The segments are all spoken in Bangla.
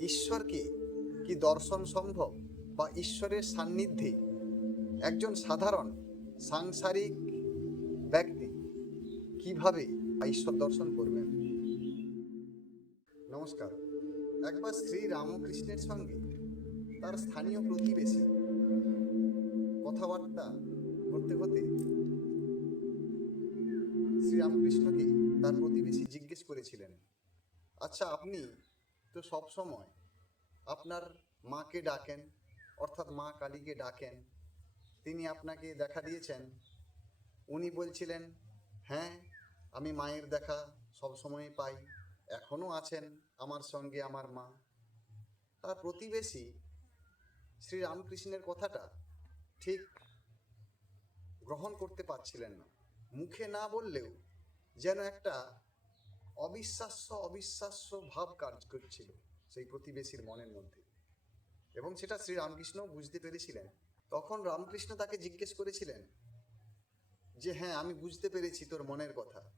ঈশ্বরকে কি? দর্শন সম্ভব বা ঈশ্বরের সান্নিধ্যে? একজন সাধারণ, সাংসারিক ব্যক্তি কীভাবে ঈশ্বর দর্শন করবেন? নমস্কার। একবার শ্রী রামকৃষ্ণের সঙ্গে তার স্থানীয় প্রতিবেশী কথাবার্তা করতে হতে শ্রীরামকৃষ্ণকে তার প্রতিবেশী জিজ্ঞেস করেছিলেন আচ্ছা আপনি তো সব সময় আপনার মাকে ডাকেন, অর্থাৎ মা কালীকে ডাকেন। তিনি আপনাকে দেখা দিয়েছেন। উনি বলছিলেন হ্যাঁ আমি মায়ের দেখা সব সময় পাই এখনও আছেন আমার সঙ্গে আমার মা। তার প্রতিবেশী শ্রী রামকৃষ্ণের কথাটা ঠিক গ্রহণ করতে পারছিলেন না। মুখে না বললেও যেন একটা অবিশ্বাস্য অবিশ্বাস্য ভাব কাজ করছিল সেই প্রতিবেশীর মনের মধ্যে। এবং সেটা শ্রী রামকৃষ্ণ বুঝতে পেরেছিলেন। তখন রামকৃষ্ণ তাকে জিজ্ঞেস করেছিলেন যে হ্যাঁ আমি বুঝতে পেরেছি তোর মনের কথা।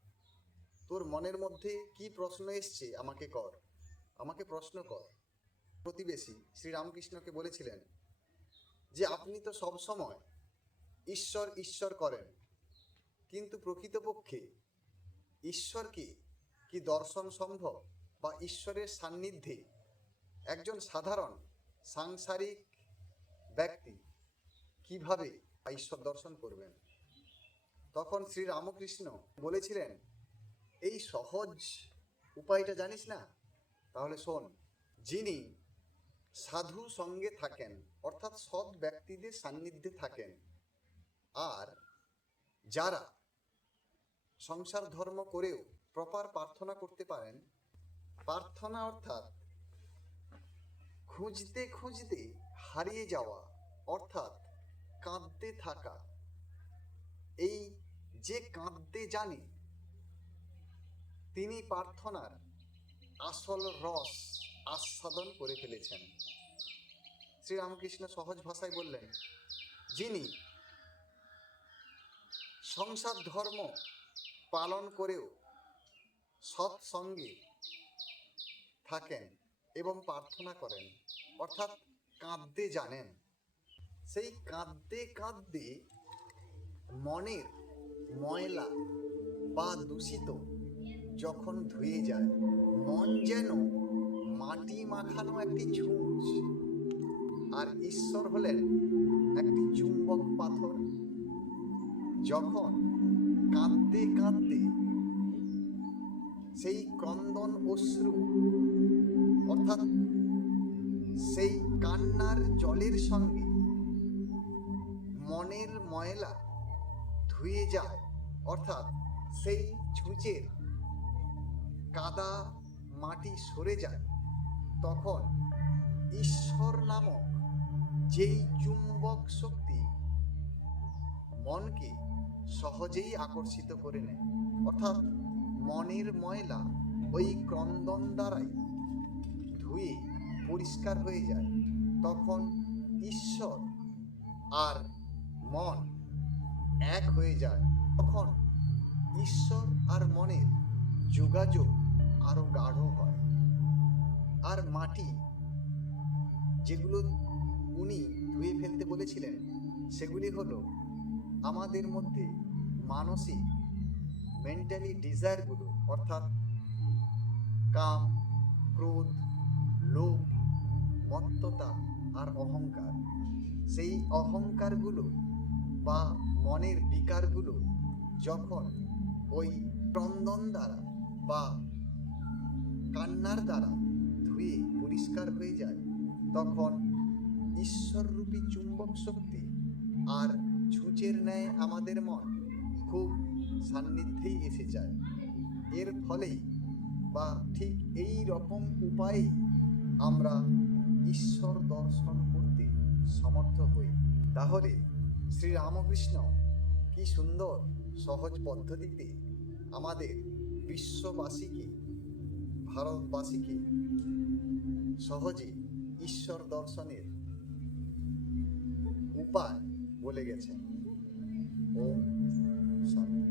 তোর মনের মধ্যে কি প্রশ্ন এসছে? আমাকে কর। আমাকে প্রশ্ন কর। প্রতিবেশী শ্রী রামকৃষ্ণকে বলেছিলেন যে, আপনি তো সব সময় ঈশ্বর ঈশ্বর করেন। কিন্তু প্রকৃতপক্ষে ঈশ্বরকে দর্শন সম্ভব বা ঈশ্বরের সান্নিধ্যে একজন সাধারণ সাংসারিক ব্যক্তি কীভাবে ঈশ্বর দর্শন করবেন? তখন শ্রী রামকৃষ্ণ বলেছিলেন, এই সহজ উপায়টা জানিস না? তাহলে শোন, যিনি সাধু সঙ্গে থাকেন, অর্থাৎ সৎ ব্যক্তিদের সান্নিধ্যে থাকেন, আর যারা সংসার ধর্ম করেও প্রপার প্রার্থনা করতে পারেন। প্রার্থনা অর্থাৎ খুঁজতে খুঁজতে হারিয়ে যাওয়া, অর্থাৎ কাঁদতে থাকা। এই যে কাঁদতে জানে, তিনি প্রার্থনার আসল রস আস্বাদন করে ফেলেছেন। শ্রীরামকৃষ্ণ সহজ ভাষায় বললেন, যিনি সংসার ধর্ম পালন করেও সৎসঙ্গে থাকেন এবং প্রার্থনা করেন, অর্থাৎ কাঁদতে জানেন। সেই কাঁদতে কাঁদতে মনের ময়লা বা দূষিত যখন ধুয়ে যায়, মন যেন মাটি মাখানো একটি ছুঁচ আর ঈশ্বর হলেন একটি চুম্বক পাথর। যখন কাঁদতে কাঁদতে সেই ক্রন্দন অশ্রু, অর্থাৎ সেই কান্নার জলের সঙ্গে মনের ময়লা ধুয়ে যায়, অর্থাৎ সেই ছুঁচের কাদা মাটি সরে যায়, তখন ঈশ্বর নামক যেই চুম্বক শক্তি মনকে সহজেই আকর্ষিত করে নেয়, অর্থাৎ মনের ময়লা ওই ক্রন্দন দ্বারাই ধুয়ে পরিষ্কার হয়ে যায়, তখন ঈশ্বর আর মন এক হয়ে যায়। তখন ঈশ্বর আর মনের যোগাযোগ আরও গাঢ় হয়। আর মাটি, যেগুলো উনি ধুয়ে ফেলতে বলেছিলেন, সেগুলি হলো আমাদের মধ্যে মানসিক মেন্টালি ডিজায়ারগুলো অর্থাৎ কাম, ক্রোধ, লোভ, মত্ততা আর অহংকার, সেই অহংকারগুলো বা মনের বিকারগুলো যখন ওই ক্রন্দন দ্বারা বা কান্নার দ্বারা ধুয়ে পরিষ্কার হয়ে যায়, তখন ঈশ্বররূপী চুম্বক শক্তি আর ছুঁচের ন্যায় আমাদের মন খুব সান্নিধ্যেই এসে যায়। এর ফলেই বা ঠিক এই রকম উপায়েই আমরা ঈশ্বর দর্শন করতে সমর্থ হই। তাহলে শ্রী রামকৃষ্ণ কি সুন্দর, সহজ পদ্ধতিতে আমাদের বিশ্ববাসীকে, ভারতবাসীকে সহজে ঈশ্বর দর্শনের উপায় বলে গেছেন। ও ওম